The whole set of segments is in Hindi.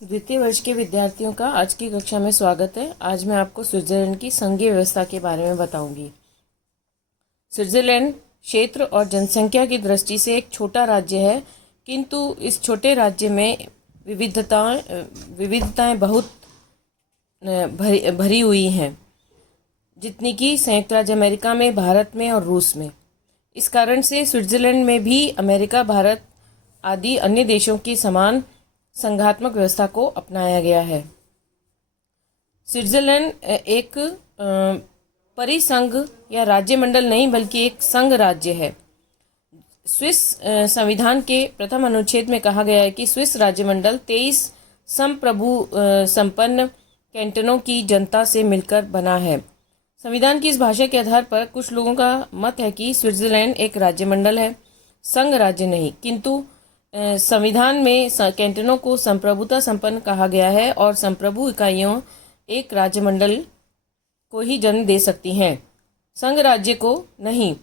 द्वितीय वर्ष के विद्यार्थियों का आज की कक्षा में स्वागत है। आज मैं आपको स्विट्जरलैंड की संघीय व्यवस्था के बारे में बताऊंगी। स्विट्जरलैंड क्षेत्र और जनसंख्या की दृष्टि से एक छोटा राज्य है, किंतु इस छोटे राज्य में विविधताएं बहुत भरी हुई हैं, जितनी कि संयुक्त राज्य अमेरिका में, भारत में और रूस में। इस कारण से स्विट्जरलैंड में भी अमेरिका, भारत आदि अन्य देशों की समान संघात्मक व्यवस्था को अपनाया गया है। स्विट्जरलैंड एक परिसंघ या राज्य मंडल नहीं बल्कि एक संघ राज्य है। स्विस संविधान के प्रथम अनुच्छेद में कहा गया है कि स्विस राज्य मंडल 23 संप्रभु संपन्न कैंटनों की जनता से मिलकर बना है। संविधान की इस भाषा के आधार पर कुछ लोगों का मत है कि स्विट्जरलैंड एक राज्य मंडल है, संघ राज्य नहीं। किंतु संविधान में कैंटनों को संप्रभुता संपन्न कहा गया है और संप्रभु इकाइयों एक राज्य मंडल को ही जन्म दे सकती हैं, संघ राज्य को नहीं।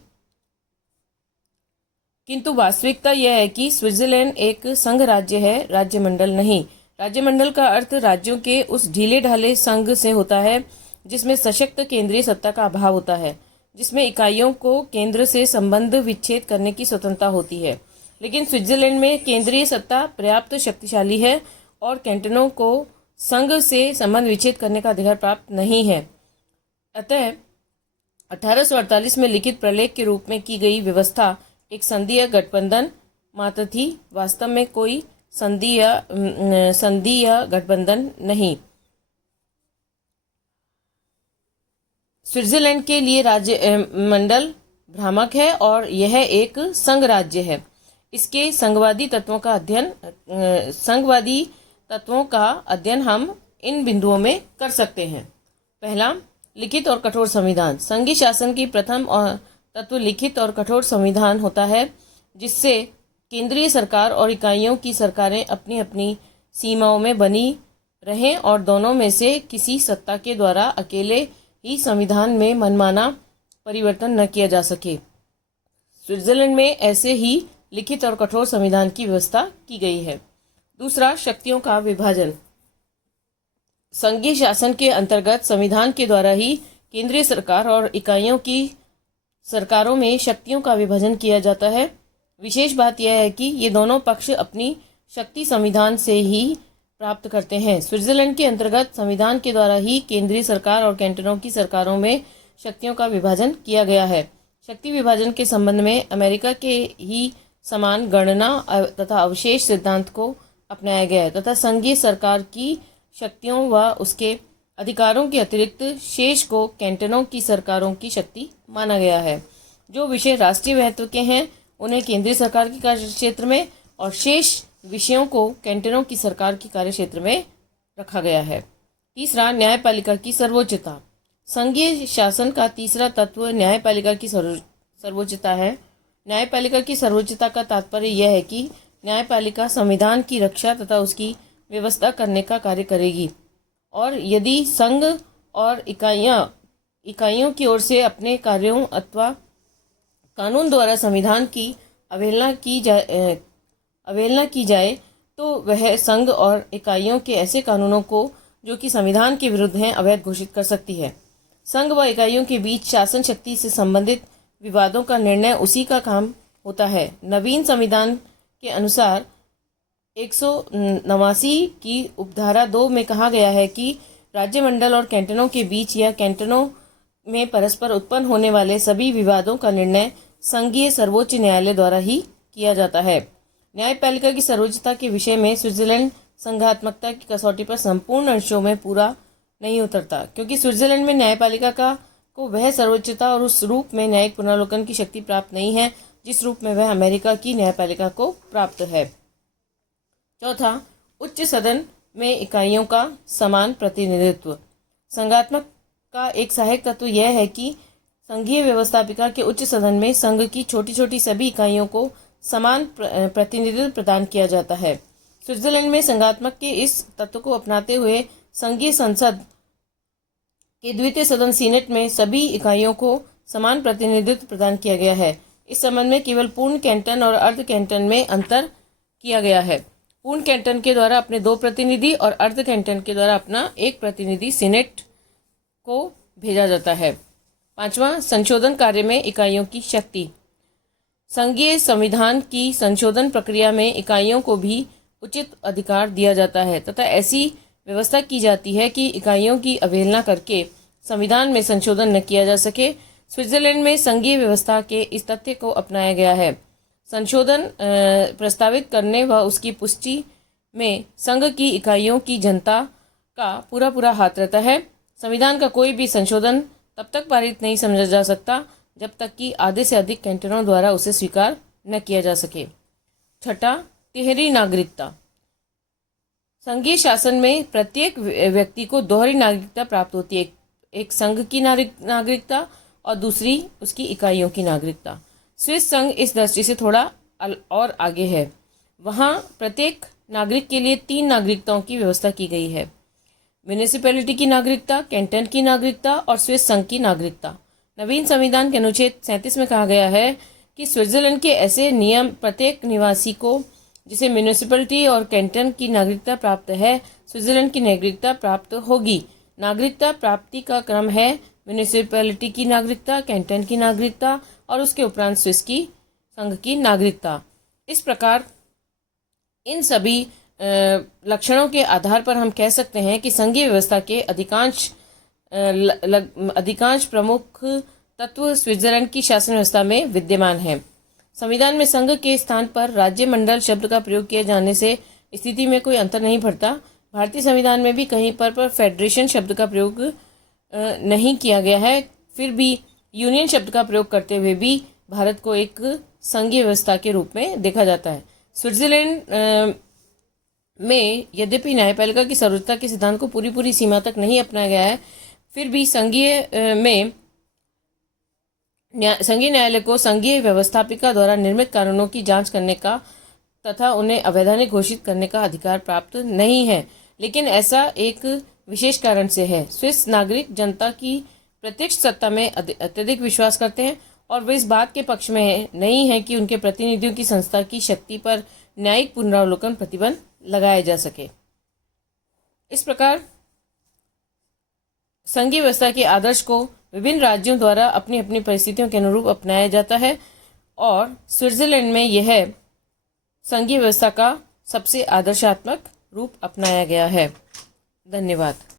किंतु वास्तविकता यह है कि स्विट्जरलैंड एक संघ राज्य है, राज्य मंडल नहीं। राज्य मंडल का अर्थ राज्यों के उस ढीले ढाले संघ से होता है जिसमें सशक्त केंद्रीय सत्ता का अभाव होता है, जिसमें इकाइयों को केंद्र से संबंध विच्छेद करने की स्वतंत्रता होती है। लेकिन स्विट्जरलैंड में केंद्रीय सत्ता पर्याप्त शक्तिशाली है और कैंटनों को संघ से संबंध विच्छेद करने का अधिकार प्राप्त नहीं है। अतः 1848 में लिखित प्रलेख के रूप में की गई व्यवस्था एक संधि या गठबंधन मात्र थी, वास्तव में कोई संधि या गठबंधन नहीं। स्विट्जरलैंड के लिए राज्य मंडल भ्रामक है और यह एक संघ राज्य है। इसके संघवादी तत्वों का अध्ययन हम इन बिंदुओं में कर सकते हैं। पहला, लिखित और कठोर संविधान। संघीय शासन की प्रथम तत्व लिखित और कठोर संविधान होता है, जिससे केंद्रीय सरकार और इकाइयों की सरकारें अपनी अपनी सीमाओं में बनी रहें और दोनों में से किसी सत्ता के द्वारा अकेले ही संविधान में मनमाना परिवर्तन न किया जा सके। स्विट्जरलैंड में ऐसे ही लिखित और कठोर संविधान की व्यवस्था की गई है। दूसरा, शक्तियों का विभाजन। संघीय शासन के अंतर्गत संविधान के द्वारा ही केंद्रीय सरकार और इकाइयों की सरकारों में शक्तियों का विभाजन किया जाता है। विशेष बात यह है कि ये दोनों पक्ष अपनी शक्ति संविधान से ही प्राप्त करते हैं। स्विट्जरलैंड के अंतर्गत संविधान के द्वारा ही केंद्रीय सरकार और कैंटनों की सरकारों में शक्तियों का विभाजन किया गया है। शक्ति विभाजन के संबंध में अमेरिका के ही समान गणना तथा अवशेष सिद्धांत को अपनाया गया है तथा संघीय सरकार की शक्तियों व उसके अधिकारों के अतिरिक्त शेष को कैंटनों की सरकारों की शक्ति माना गया है। जो विषय राष्ट्रीय महत्व के हैं उन्हें केंद्रीय सरकार के कार्यक्षेत्र में और शेष विषयों को कैंटनों की सरकार की कार्यक्षेत्र में रखा गया है। तीसरा, न्यायपालिका की सर्वोच्चता। संघीय शासन का तीसरा तत्व न्यायपालिका की सर्वोच्चता है। न्यायपालिका की सर्वोच्चता का तात्पर्य यह है कि न्यायपालिका संविधान की रक्षा तथा उसकी व्यवस्था करने का कार्य करेगी और यदि संघ और इकाइयों की ओर से अपने कार्यों अथवा कानून द्वारा संविधान की अवहेलना की जाए तो वह संघ और इकाइयों के ऐसे कानूनों को जो कि संविधान के विरुद्ध हैं अवैध घोषित कर सकती है। संघ व इकाइयों के बीच शासन शक्ति से संबंधित विवादों का निर्णय उसी का काम होता है। नवीन संविधान के अनुसार 189 की उपधारा 2 में कहा गया है कि राज्य मंडल और कैंटनों के बीच या कैंटनों में परस्पर उत्पन्न होने वाले सभी विवादों का निर्णय संघीय सर्वोच्च न्यायालय द्वारा ही किया जाता है। न्यायपालिका की सर्वोच्चता के विषय में स्विट्जरलैंड संघात्मकता की कसौटी पर संपूर्ण अंशों में पूरा नहीं उतरता, क्योंकि स्विट्जरलैंड में न्यायपालिका को वह सर्वोच्चता और उस रूप में न्यायिक पुनरावलोकन की शक्ति प्राप्त नहीं है जिस रूप में वह अमेरिका की न्यायपालिका को प्राप्त है। चौथा, उच्च सदन में इकाइयों का समान प्रतिनिधित्व। संघात्मक का एक सहायक तत्व यह है कि संघीय व्यवस्थापिका के उच्च सदन में संघ की छोटी छोटी सभी इकाइयों को समान प्रतिनिधित्व प्रदान किया जाता है। स्विट्जरलैंड में संघात्मक के इस तत्व को अपनाते हुए संघीय संसद के द्वितीय सदन सीनेट में सभी इकाइयों को समान प्रतिनिधित्व प्रदान किया गया है। इस संबंध में केवल पूर्ण कैंटन और अर्ध कैंटन में अंतर किया गया है। पूर्ण कैंटन के द्वारा अपने 2 प्रतिनिधि और अर्ध कैंटन के द्वारा अपना 1 प्रतिनिधि सीनेट को भेजा जाता है। 5वां, संशोधन कार्य में इकाइयों की शक्ति। संघीय संविधान की संशोधन प्रक्रिया में इकाइयों को भी उचित अधिकार दिया जाता है तथा ऐसी व्यवस्था की जाती है कि इकाइयों की अवहेलना करके संविधान में संशोधन न किया जा सके। स्विट्जरलैंड में संघीय व्यवस्था के इस तथ्य को अपनाया गया है। संशोधन प्रस्तावित करने व उसकी पुष्टि में संघ की इकाइयों की जनता का पूरा हाथ रहता है। संविधान का कोई भी संशोधन तब तक पारित नहीं समझा जा सकता जब तक कि आधे से अधिक कैंटनों द्वारा उसे स्वीकार न किया जा सके। 6, तिहरी नागरिकता। संघीय शासन में प्रत्येक व्यक्ति को दोहरी नागरिकता प्राप्त होती है, एक संघ की नागरिकता और दूसरी उसकी इकाइयों की नागरिकता। स्विस संघ इस दृष्टि से थोड़ा और आगे है। वहाँ प्रत्येक नागरिक के लिए 3 नागरिकताओं की व्यवस्था की गई है, म्यूनिसिपैलिटी की नागरिकता, कैंटन की नागरिकता और स्विस संघ की नागरिकता। नवीन संविधान के अनुच्छेद 37 में कहा गया है कि स्विट्जरलैंड के ऐसे नियम प्रत्येक निवासी को जिसे म्यूनिसिपैलिटी और कैंटन की नागरिकता प्राप्त है, स्विट्जरलैंड की नागरिकता प्राप्त होगी। नागरिकता प्राप्ति का क्रम है म्यूनिसिपैलिटी की नागरिकता, कैंटन की नागरिकता और उसके उपरांत स्विस की संघ की नागरिकता। इस प्रकार इन सभी लक्षणों के आधार पर हम कह सकते हैं कि संघीय व्यवस्था के अधिकांश प्रमुख तत्व स्विट्जरलैंड की शासन व्यवस्था में विद्यमान है। संविधान में संघ के स्थान पर राज्य मंडल शब्द का प्रयोग किए जाने से स्थिति में कोई अंतर नहीं पड़ता। भारतीय संविधान में भी कहीं पर फेडरेशन शब्द का प्रयोग नहीं किया गया है, फिर भी यूनियन शब्द का प्रयोग करते हुए भी भारत को एक संघीय व्यवस्था के रूप में देखा जाता है। स्विट्जरलैंड में यद्यपि न्यायपालिका की सर्वोच्चता के सिद्धांत को पूरी सीमा तक नहीं अपनाया गया है, फिर भी संघीय न्यायालय को संघीय व्यवस्थापिका द्वारा निर्मित कानूनों की जांच करने का तथा उन्हें अवैधानिक घोषित करने का अधिकार प्राप्त नहीं है, लेकिन ऐसा एक विशेष कारण से है। स्विस नागरिक जनता की प्रत्यक्ष सत्ता में अत्यधिक विश्वास करते हैं और वे इस बात के पक्ष में नहीं है कि उनके प्रतिनिधियों की संस्था की शक्ति पर न्यायिक पुनरावलोकन प्रतिबंध लगाया जा सके। इस प्रकार संघीय व्यवस्था के आदर्श को विभिन्न राज्यों द्वारा अपनी अपनी परिस्थितियों के अनुरूप अपनाया जाता है और स्विट्जरलैंड में यह संघीय व्यवस्था का सबसे आदर्शात्मक रूप अपनाया गया है। धन्यवाद।